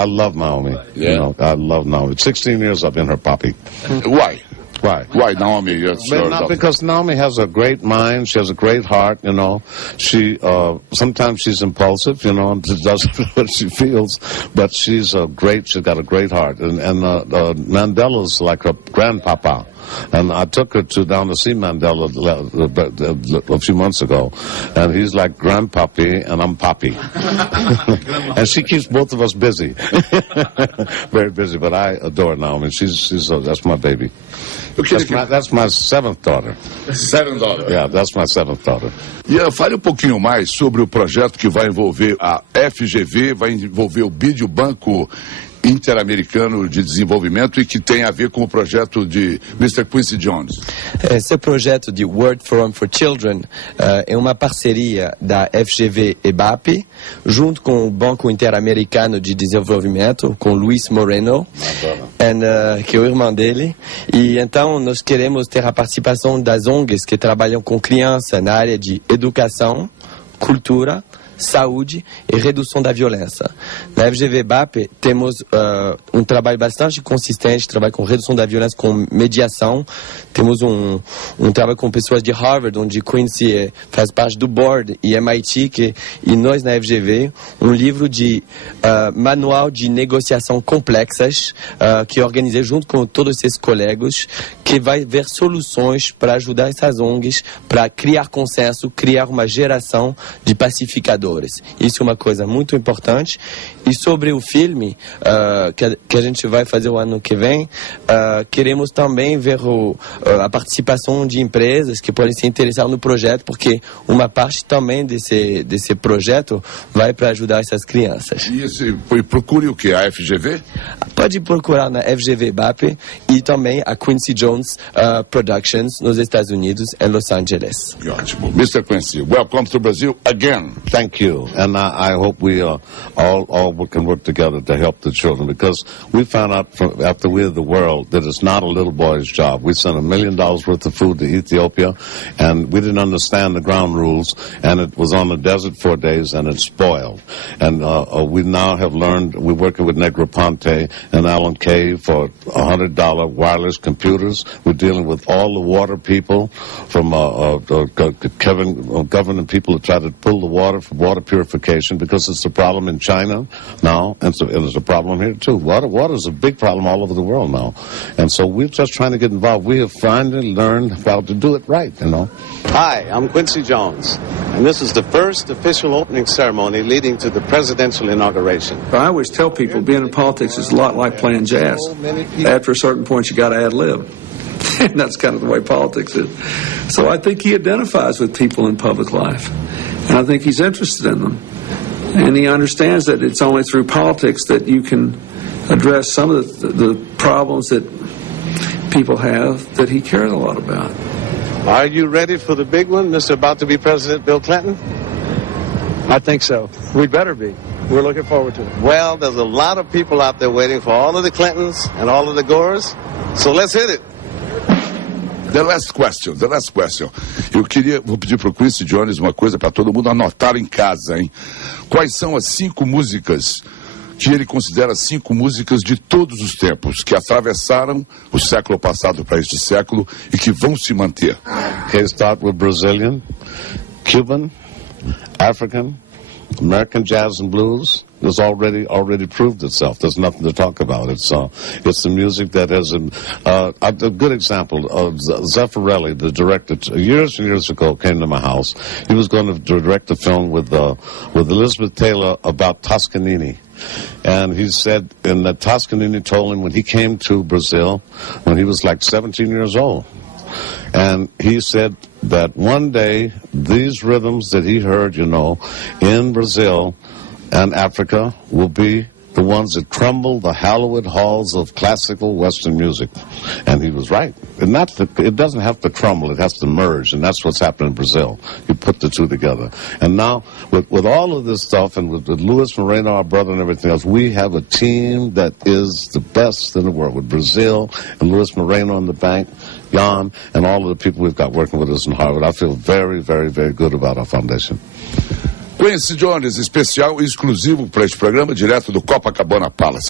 I love Naomi. Yeah. You know, I love Naomi. 16 years I've been her puppy. Why? Why? Why Naomi? Yes, Not because Naomi has a great mind. She has a great heart. You know, she sometimes she's impulsive. You know, and does what she feels. But she's She's got a great heart. And Mandela's like her grandpapa. And I took her down to see Mandela a few months ago, and he's like grandpappy, and I'm poppy, and she keeps both of us busy, very busy. But I adore Naomi. That's my baby. That's my seventh daughter. Seventh daughter. Yeah, that's my seventh daughter. E fale pouquinho mais sobre o projeto que vai envolver a FGV, vai envolver o BID, o Banco Interamericano de Desenvolvimento, e que tem a ver com o projeto de Mr. Quincy Jones. Esse projeto de World Forum for Children é uma parceria da FGV e BAP, junto com o Banco Interamericano de Desenvolvimento, com Luis Moreno, que é o irmão dele. E então nós queremos ter a participação das ONGs que trabalham com crianças na área de educação, cultura, saúde e redução da violência. Na FGV-BAP temos trabalho bastante consistente, trabalho com redução da violência, com mediação. Temos um trabalho com pessoas de Harvard, onde Quincy faz parte do board, e MIT, e nós na FGV, um livro de manual de negociação complexas, que organizei junto com todos esses colegas, que vai ver soluções para ajudar essas ONGs, para criar consenso, criar uma geração de pacificadores. Isso é uma coisa muito importante. E sobre o filme que a gente vai fazer o ano que vem, queremos também ver a participação de empresas que podem se interessar no projeto, porque uma parte também desse projeto vai para ajudar essas crianças. E procure o que? A FGV? Pode procurar na FGV BAP e também a Quincy Jones Productions nos Estados Unidos, em Los Angeles. Ótimo. Mr. Quincy, welcome to Brazil again. Thank you. And I hope we all can work together to help the children, because we found out after we had the world that it's not a little boy's job. We sent $1 million worth of food to Ethiopia, and we didn't understand the ground rules, and it was on the desert 4 days, and it spoiled. And we now have learned, we're working with Negroponte and Alan Kay for $100 wireless computers. We're dealing with all the water people from governing people to try to pull the water for water purification, because it's a problem in China now, and it's a problem here too. Water is a big problem all over the world now, and so we're just trying to get involved. We have finally learned how to do it right, you know. Hi, I'm Quincy Jones, and this is the first official opening ceremony leading to the presidential inauguration. I always tell people being in politics is a lot like playing jazz. After a certain point, you got to ad-lib. And that's kind of the way politics is. So I think he identifies with people in public life, and I think he's interested in them. And he understands that it's only through politics that you can address some of the problems that people have that he cares a lot about. Are you ready for the big one, Mr. About-to-be President Bill Clinton? I think so. We better be. We're looking forward to it. Well, there's a lot of people out there waiting for all of the Clintons and all of the Gores, so let's hit it. The last question. Vou pedir para o Quincy Jones uma coisa para todo mundo anotar em casa, hein? Quais são as 5 músicas que ele considera 5 músicas de todos os tempos, que atravessaram o século passado para este século e que vão se manter? Okay, start with Brazilian, Cuban, African, American jazz and blues. It's already proved itself. There's nothing to talk about. It's the music that has a good example. Zeffirelli, the director, years and years ago, came to my house. He was going to direct a film with Elizabeth Taylor about Toscanini. And he said, and that Toscanini told him when he came to Brazil, when he was like 17 years old. And he said that one day, these rhythms that he heard, in Brazil and Africa will be the ones that crumble the hallowed halls of classical Western music. And he was right. And it doesn't have to crumble, it has to merge, and that's what's happening in Brazil. You put the two together. And now, with all of this stuff, and with Luis Moreno, our brother, and everything else, we have a team that is the best in the world, with Brazil and Luis Moreno on the bank, Yann, and all of the people we've got working with us in Harvard. I feel very, very, very good about our foundation. Quincy Jones, especial e exclusivo para este programa, direto do Copacabana Palace.